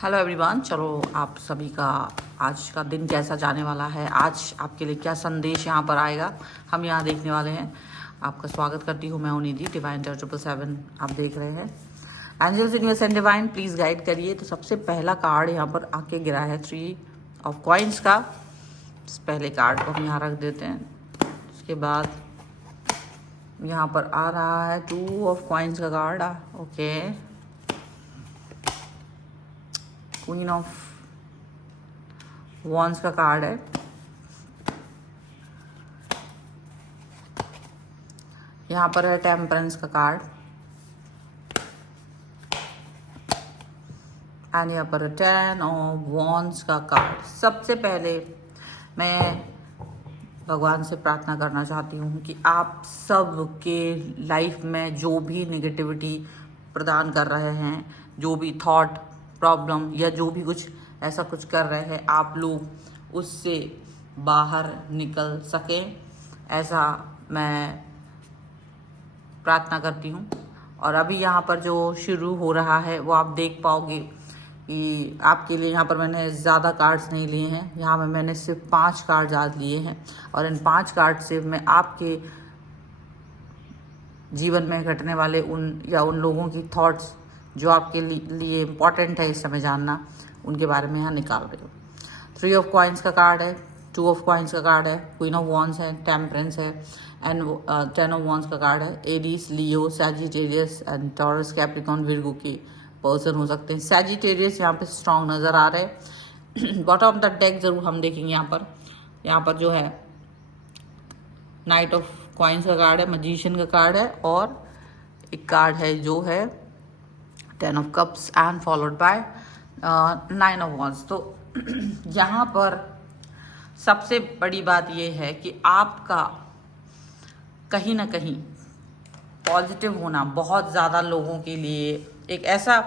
Hello everyone. चलो आप सभी का आज का दिन कैसा जाने वाला है, आज आपके लिए क्या संदेश यहाँ पर आएगा, हम यहाँ देखने वाले हैं। आपका स्वागत करती हूँ, मैं हूँ निधि। डिवाइन 777 आप देख रहे हैं। Angels universe and divine please guide करिए। तो सबसे पहला कार्ड यहाँ पर आके गिरा है 3 ऑफ कॉइन्स का। इस पहले कार्ड को हम यहाँ रख देते हैं। उसके बाद यहाँ पर आ रहा है 2 ऑफ कॉइन्स का card. Okay, queen of wands का कार्ड है। यहाँ पर है टेम्परेंस का कार्ड एंड यहाँ पर है 10 ऑफ वॉन्स का कार्ड। सबसे पहले मैं भगवान से प्रार्थना करना चाहती हूँ कि आप सब के लाइफ में जो भी नेगेटिविटी प्रदान कर रहे हैं, जो भी थॉट प्रॉब्लम या जो भी कुछ ऐसा कुछ कर रहे हैं, आप लोग उससे बाहर निकल सकें, ऐसा मैं प्रार्थना करती हूँ। और अभी यहाँ पर जो शुरू हो रहा है वो आप देख पाओगे कि आपके लिए यहाँ पर मैंने ज़्यादा कार्ड्स नहीं लिए हैं। यहाँ में मैंने सिर्फ 5 कार्ड्स आज लिए हैं और इन 5 कार्ड से मैं आपके जीवन में घटने वाले उन लोगों की थॉट्स जो आपके लिए इम्पॉर्टेंट है इस समय जानना, उनके बारे में यहाँ निकाल रही हूँ। 3 ऑफ कॉइन्स का कार्ड है, 2 ऑफ कॉइन्स का कार्ड है, क्वीन ऑफ वॉन्स है, टेम्परेंस है एंड 10 ऑफ वॉन्स का कार्ड है। Aries, Leo, Sagittarius and taurus, Capricorn, Virgo के पर्सन हो सकते हैं। सैजिटेरियस यहाँ पे स्ट्रॉन्ग नज़र आ रहे हैं। बॉटम ऑफ द डेक ज़रूर हम देखेंगे। यहाँ पर जो है नाइट ऑफ कॉइन्स का कार्ड है, मजीशियन का कार्ड है और एक कार्ड है जो है 10 of cups and followed by 9 of wands. तो यहाँ पर सबसे बड़ी बात यह है कि आपका कहीं ना कहीं पॉजिटिव होना बहुत ज़्यादा लोगों के लिए एक ऐसा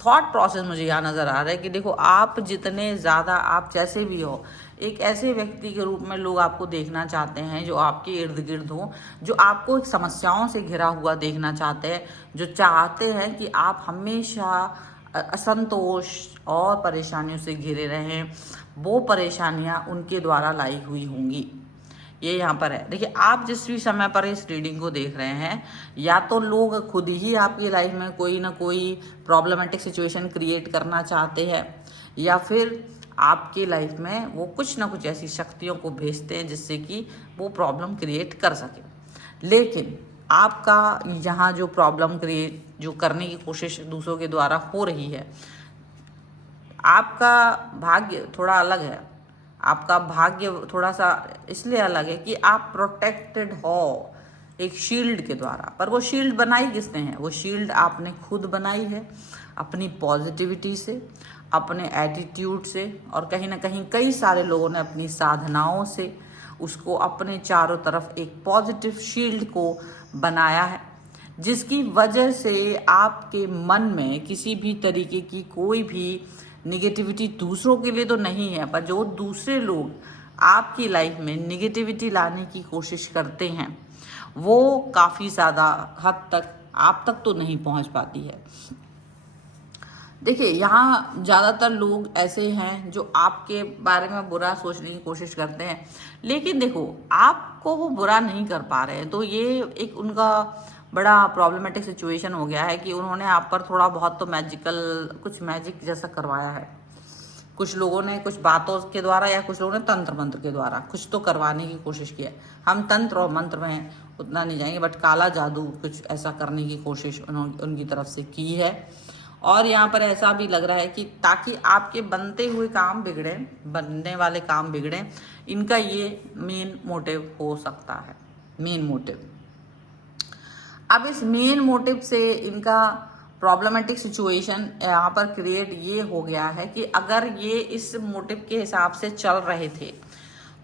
थॉट प्रोसेस मुझे यहाँ नज़र आ रहा है कि देखो, आप जितने ज़्यादा, आप जैसे भी हो, एक ऐसे व्यक्ति के रूप में लोग आपको देखना चाहते हैं जो आपके इर्द गिर्द हो, जो आपको एक समस्याओं से घिरा हुआ देखना चाहते हैं, जो चाहते हैं कि आप हमेशा असंतोष और परेशानियों से घिरे रहें। वो परेशानियाँ उनके द्वारा लाई हुई होंगी। ये यहाँ पर है। देखिए, आप जिस भी समय पर इस रीडिंग को देख रहे हैं, या तो लोग खुद ही आपकी लाइफ में कोई ना कोई प्रॉब्लमेटिक सिचुएशन क्रिएट करना चाहते हैं, या फिर आपकी लाइफ में वो कुछ ना कुछ ऐसी शक्तियों को भेजते हैं जिससे कि वो प्रॉब्लम क्रिएट कर सके। लेकिन आपका यहाँ जो प्रॉब्लम क्रिएट जो करने की कोशिश दूसरों के द्वारा हो रही है, आपका भाग्य थोड़ा अलग है। आपका भाग्य थोड़ा सा इसलिए अलग है कि आप प्रोटेक्टेड हो एक शील्ड के द्वारा। पर वो शील्ड बनाई किसने है? वो शील्ड आपने खुद बनाई है, अपनी पॉजिटिविटी से, अपने एटीट्यूड से, और कहीं ना कहीं कई सारे लोगों ने अपनी साधनाओं से उसको अपने चारों तरफ एक पॉजिटिव शील्ड को बनाया है, जिसकी वजह से आपके मन में किसी भी तरीके की कोई भी निगेटिविटी दूसरों के लिए तो नहीं है, पर जो दूसरे लोग आपकी लाइफ में निगेटिविटी लाने की कोशिश करते हैं वो काफ़ी ज़्यादा हद तक आप तक तो नहीं पहुंच पाती है। देखिए, यहाँ ज़्यादातर लोग ऐसे हैं जो आपके बारे में बुरा सोचने की कोशिश करते हैं, लेकिन देखो, आपको वो बुरा नहीं कर पा रहे हैं। तो ये एक उनका बड़ा प्रॉब्लमेटिक सिचुएशन हो गया है कि उन्होंने आप पर थोड़ा बहुत तो कुछ मैजिक जैसा करवाया है। कुछ लोगों ने कुछ बातों के द्वारा या कुछ लोगों ने तंत्र मंत्र के द्वारा कुछ तो करवाने की कोशिश की है। हम तंत्र और मंत्र में उतना नहीं जाएंगे, बट काला जादू कुछ ऐसा करने की कोशिश उनकी तरफ से की है। और यहाँ पर ऐसा भी लग रहा है कि ताकि आपके बनने वाले काम बिगड़े, इनका ये मेन मोटिव हो सकता है। मेन मोटिव, अब इस मेन मोटिव से इनका प्रॉब्लमेटिक सिचुएशन यहाँ पर क्रिएट ये हो गया है कि अगर ये इस मोटिव के हिसाब से चल रहे थे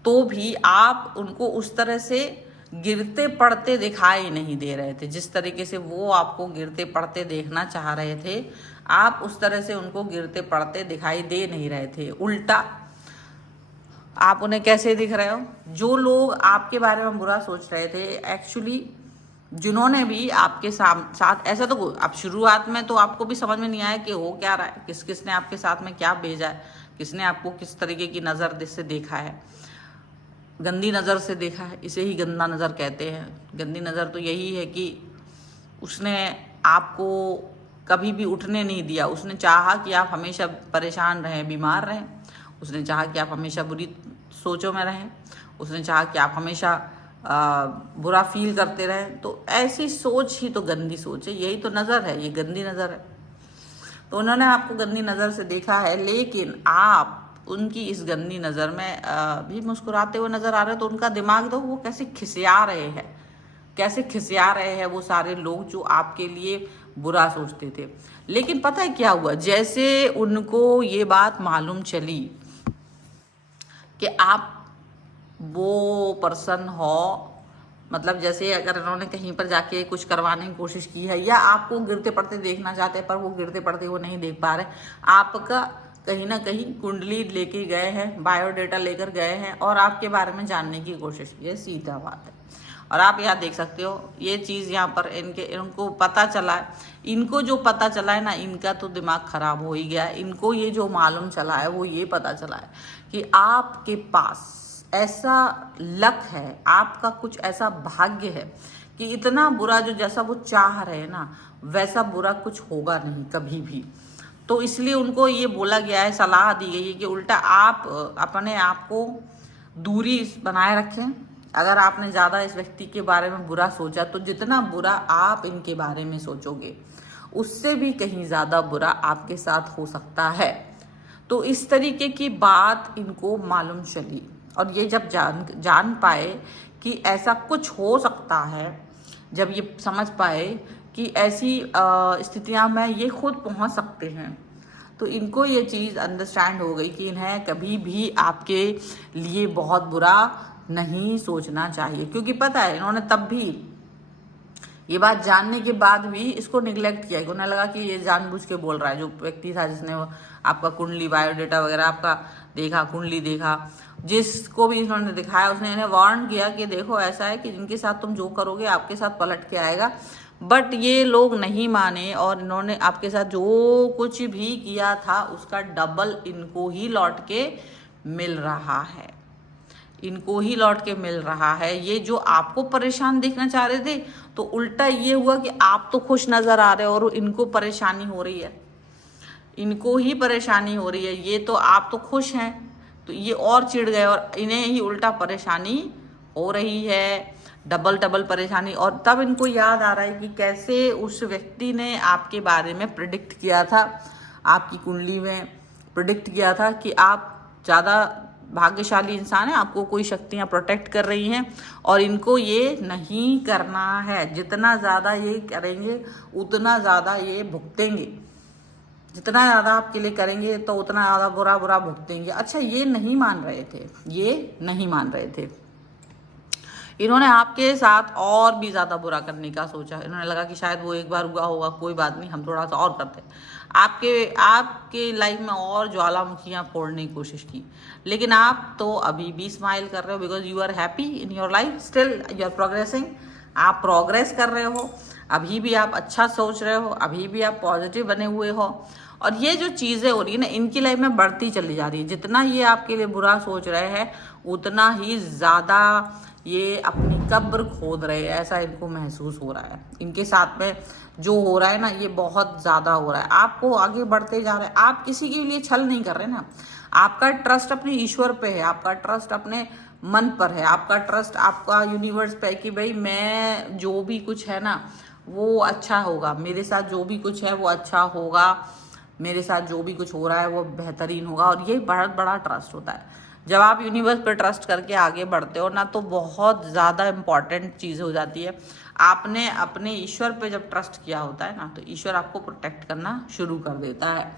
तो भी आप उनको उस तरह से गिरते पड़ते दिखाई नहीं दे रहे थे। जिस तरीके से वो आपको गिरते पड़ते देखना चाह रहे थे, आप उस तरह से उनको गिरते पड़ते दिखाई दे नहीं रहे थे। उल्टा आप उन्हें कैसे दिख रहे हो? जो लोग आपके बारे में बुरा सोच रहे थे, एक्चुअली जिन्होंने भी आपके साथ ऐसा, तो अब शुरुआत में तो आपको भी समझ में नहीं आया कि हो क्या रहा है, किस किसने आपके साथ में क्या भेजा है, किसने आपको किस तरीके की नज़र से देखा है, गंदी नज़र से देखा है। इसे ही गंदा नज़र कहते हैं। गंदी नज़र तो यही है कि उसने आपको कभी भी उठने नहीं दिया। उसने चाहा कि आप हमेशा परेशान रहें, बीमार रहें। उसने चाहा कि आप हमेशा बुरी सोचों में रहें। उसने चाहा कि आप हमेशा बुरा फील करते रहें। तो ऐसी सोच ही तो गंदी सोच है, यही तो नज़र है, ये गंदी नज़र है। तो उन्होंने आपको गंदी नज़र से देखा है, लेकिन आप उनकी इस गंदी नज़र में भी मुस्कुराते हुए नज़र आ रहे हैं। तो उनका दिमाग तो वो कैसे खिसिया रहे हैं, कैसे खिसिया रहे हैं वो सारे लोग जो आपके लिए बुरा सोचते थे। लेकिन पता है क्या हुआ, जैसे उनको ये बात मालूम चली कि आप वो पर्सन हो, मतलब जैसे अगर इन्होंने कहीं पर जाके कुछ करवाने की कोशिश की है या आपको गिरते पड़ते देखना चाहते हैं पर वो गिरते पड़ते वो नहीं देख पा रहे, आपका कहीं ना कहीं कुंडली लेके गए हैं, बायोडेटा लेकर गए हैं और आपके बारे में जानने की कोशिश की है, सीधा बात है। और आप यहाँ देख सकते हो ये चीज़ यहाँ पर इनको पता चला है। इनको जो पता चला है ना, इनका तो दिमाग खराब हो ही गया है। इनको ये जो मालूम चला है वो ये पता चला है कि आपके पास ऐसा लक है, आपका कुछ ऐसा भाग्य है कि इतना बुरा जो जैसा वो चाह रहे हैं ना वैसा बुरा कुछ होगा नहीं कभी भी। तो इसलिए उनको ये बोला गया है, सलाह दी गई है कि उल्टा आप अपने आप को दूरी बनाए रखें। अगर आपने ज़्यादा इस व्यक्ति के बारे में बुरा सोचा तो जितना बुरा आप इनके बारे में सोचोगे उससे भी कहीं ज़्यादा बुरा आपके साथ हो सकता है। तो इस तरीके की बात इनको मालूम चली और ये जब जान पाए कि ऐसा कुछ हो सकता है, जब ये समझ पाए कि ऐसी स्थितियां में ये खुद पहुंच सकते हैं, तो इनको ये चीज़ अंडरस्टैंड हो गई कि इन्हें कभी भी आपके लिए बहुत बुरा नहीं सोचना चाहिए। क्योंकि पता है इन्होंने तब भी ये बात जानने के बाद भी इसको निगलेक्ट किया। उन्हें लगा कि ये जानबूझ के बोल रहा है। जो व्यक्ति था जिसने आपका कुंडली बायोडेटा वगैरह आपका देखा, कुंडली देखा, जिसको भी इन्होंने दिखाया उसने इन्हें वार्न किया कि देखो ऐसा है कि जिनके साथ तुम जो करोगे आपके साथ पलट के आएगा। बट ये लोग नहीं माने और इन्होंने आपके साथ जो कुछ भी किया था उसका डबल इनको ही लौट के मिल रहा है, इनको ही लौट के मिल रहा है। ये जो आपको परेशान देखना चाह रहे थे तो उल्टा ये हुआ कि आप तो खुश नजर आ रहे हो और इनको परेशानी हो रही है, इनको ही परेशानी हो रही है। ये तो आप तो खुश हैं तो ये और चिढ़ गए और इन्हें ही उल्टा परेशानी हो रही है, डबल डबल परेशानी। और तब इनको याद आ रहा है कि कैसे उस व्यक्ति ने आपके बारे में प्रिडिक्ट किया था, आपकी कुंडली में प्रिडिक्ट किया था कि आप ज़्यादा भाग्यशाली इंसान है, आपको कोई शक्तियाँ प्रोटेक्ट कर रही हैं और इनको ये नहीं करना है। जितना ज़्यादा ये करेंगे उतना ज़्यादा ये भुगतेंगे, जितना ज़्यादा आपके लिए करेंगे तो उतना ज़्यादा बुरा बुरा भुगतेंगे। अच्छा, ये नहीं मान रहे थे, ये नहीं मान रहे थे। इन्होंने आपके साथ और भी ज़्यादा बुरा करने का सोचा। इन्होंने लगा कि शायद वो एक बार हुआ होगा, कोई बात नहीं, हम थोड़ा सा और करते हैं। आपके लाइफ में और ज्वालामुखियाँ फोड़ने की कोशिश की, लेकिन आप तो अभी भी स्माइल कर रहे हो because you are happy in your life, still you are progressing. आप प्रोग्रेस कर रहे हो, अभी भी आप अच्छा सोच रहे हो, अभी भी आप पॉजिटिव बने हुए हो। और ये जो चीज़ें हो रही है ना इनकी लाइफ में बढ़ती चली जा रही है। जितना ये आपके लिए बुरा सोच रहे हैं उतना ही ज़्यादा ये अपनी कब्र खोद रहे हैं, ऐसा इनको महसूस हो रहा है। इनके साथ में जो हो रहा है ना ये बहुत ज़्यादा हो रहा है। आपको आगे बढ़ते जा रहे हैं, आप किसी के लिए छल नहीं कर रहे ना। आपका ट्रस्ट अपने ईश्वर पे है, आपका ट्रस्ट अपने मन पर है, आपका ट्रस्ट आपका यूनिवर्स पे है कि भाई मैं जो भी कुछ है ना वो अच्छा होगा, मेरे साथ जो भी कुछ है वो अच्छा होगा, मेरे साथ जो भी कुछ हो रहा है वो बेहतरीन होगा। और ये बहुत बड़ा ट्रस्ट होता है। जब आप यूनिवर्स पर ट्रस्ट करके आगे बढ़ते हो ना तो बहुत ज़्यादा इम्पॉर्टेंट चीज़ हो जाती है। आपने अपने ईश्वर पे जब ट्रस्ट किया होता है ना तो ईश्वर आपको प्रोटेक्ट करना शुरू कर देता है।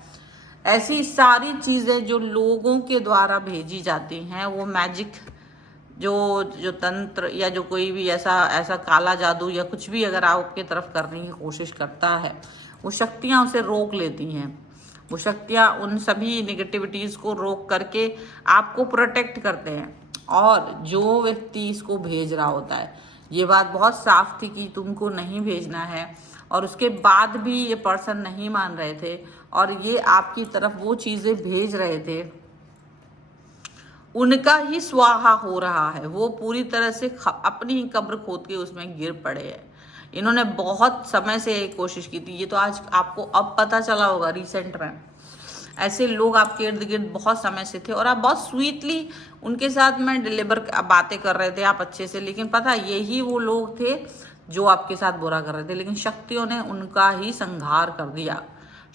ऐसी सारी चीज़ें जो लोगों के द्वारा भेजी जाती हैं, वो मैजिक जो तंत्र या जो कोई भी ऐसा काला जादू या कुछ भी अगर आपके तरफ करने की कोशिश करता है, वो शक्तियाँ उसे रोक लेती हैं। वो शक्तियाँ उन सभी निगेटिविटीज़ को रोक करके आपको प्रोटेक्ट करते हैं। और जो व्यक्ति इसको भेज रहा होता है ये बात बहुत साफ थी कि तुमको नहीं भेजना है, और उसके बाद भी ये पर्सन नहीं मान रहे थे और ये आपकी तरफ वो चीज़ें भेज रहे थे। उनका ही स्वाहा हो रहा है, वो पूरी तरह से अपनी ही कब्र खोद के उसमें गिर पड़े हैं। इन्होंने बहुत समय से कोशिश की थी, ये तो आज आपको अब पता चला होगा रिसेंट में। ऐसे लोग आपके इर्द गिर्द बहुत समय से थे और आप बहुत स्वीटली उनके साथ में डिलीवर बातें कर रहे थे आप अच्छे से, लेकिन पता यही वो लोग थे जो आपके साथ बुरा कर रहे थे। लेकिन शक्तियों ने उनका ही संहार कर दिया।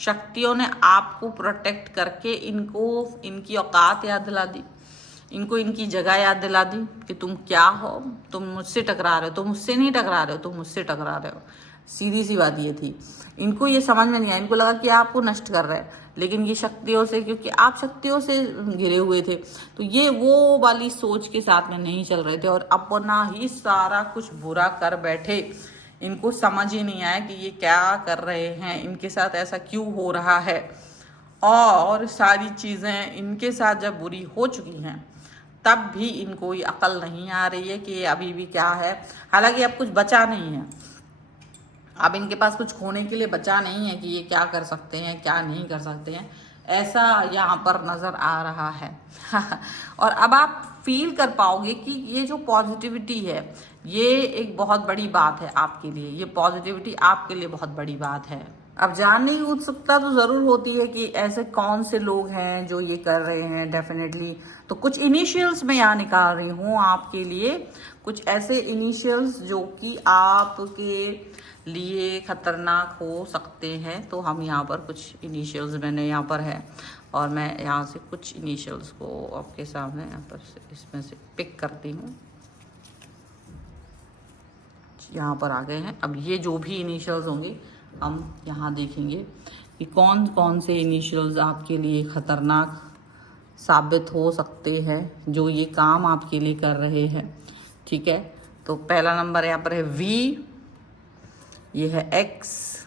शक्तियों ने आपको प्रोटेक्ट करके इनको इनकी औकात याद दिला दी, इनको इनकी जगह याद दिला दी कि तुम क्या हो, तुम मुझसे टकरा रहे हो, तुम मुझसे नहीं टकरा रहे हो, तुम मुझसे टकरा रहे हो। सीधी सी बात ये थी। इनको ये समझ में नहीं आया, इनको लगा कि आपको नष्ट कर रहे हैं, लेकिन ये शक्तियों से, क्योंकि आप शक्तियों से घिरे हुए थे, तो ये वो वाली सोच के साथ में नहीं चल रहे थे और अपना ही सारा कुछ बुरा कर बैठे। इनको समझ ही नहीं आया कि ये क्या कर रहे हैं, इनके साथ ऐसा क्यों हो रहा है। और सारी चीज़ें इनके साथ जब बुरी हो चुकी हैं तब भी इनको ये अकल नहीं आ रही है कि अभी भी क्या है। हालांकि अब कुछ बचा नहीं है, अब इनके पास कुछ खोने के लिए बचा नहीं है कि ये क्या कर सकते हैं क्या नहीं कर सकते हैं, ऐसा यहाँ पर नज़र आ रहा है। और अब आप फील कर पाओगे कि ये जो पॉजिटिविटी है ये एक बहुत बड़ी बात है आपके लिए, ये पॉजिटिविटी आपके लिए बहुत बड़ी बात है। अब जानने की उत्सुकता तो ज़रूर होती है कि ऐसे कौन से लोग हैं जो ये कर रहे हैं। डेफिनेटली तो कुछ इनिशियल्स मैं यहाँ निकाल रही हूँ आपके लिए, कुछ ऐसे इनिशियल्स जो कि आपके लिए खतरनाक हो सकते हैं। तो हम यहाँ पर कुछ इनिशियल्स मैंने यहाँ पर है और मैं यहाँ से कुछ इनिशियल्स को आपके सामने यहाँ पर इसमें से पिक करती हूँ। यहाँ पर आ गए हैं। अब ये जो भी इनिशियल्स होंगे हम यहाँ देखेंगे कि कौन कौन से इनिशियल्स आपके लिए खतरनाक साबित हो सकते हैं जो ये काम आपके लिए कर रहे हैं। ठीक है, तो पहला नंबर यहाँ पर है वी, ये है एक्स,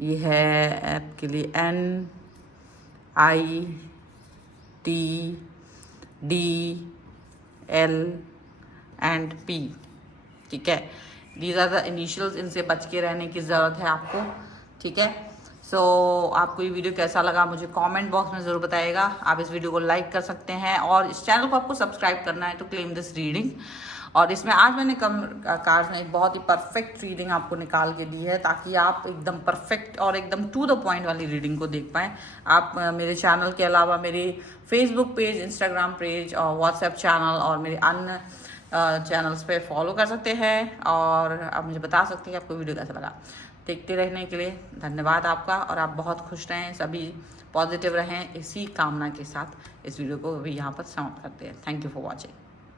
ये है आपके लिए N, I, T, D, L and P. ठीक है, दीज आर द इनिशियल्स, इनसे बच के रहने की ज़रूरत है आपको। ठीक है, सो आपको ये वीडियो कैसा लगा मुझे कमेंट बॉक्स में ज़रूर बताइएगा। आप इस वीडियो को लाइक कर सकते हैं और इस चैनल को आपको सब्सक्राइब करना है टू क्लेम दिस रीडिंग। और इसमें आज मैंने कम कार्ड्स में एक बहुत ही परफेक्ट रीडिंग आपको निकाल के दी है ताकि आप एकदम परफेक्ट और एकदम टू द पॉइंट वाली रीडिंग को देख पाएँ। आप मेरे चैनल के अलावा मेरे फेसबुक पेज, इंस्टाग्राम पेज और व्हाट्सएप चैनल और मेरे अन्य चैनल्स पे फॉलो कर सकते हैं और आप मुझे बता सकते हैं कि आपको वीडियो कैसा लगा। देखते रहने के लिए धन्यवाद आपका, और आप बहुत खुश रहें, सभी पॉजिटिव रहें, इसी कामना के साथ इस वीडियो को भी यहाँ पर समाप्त करते हैं। Thank you for watching.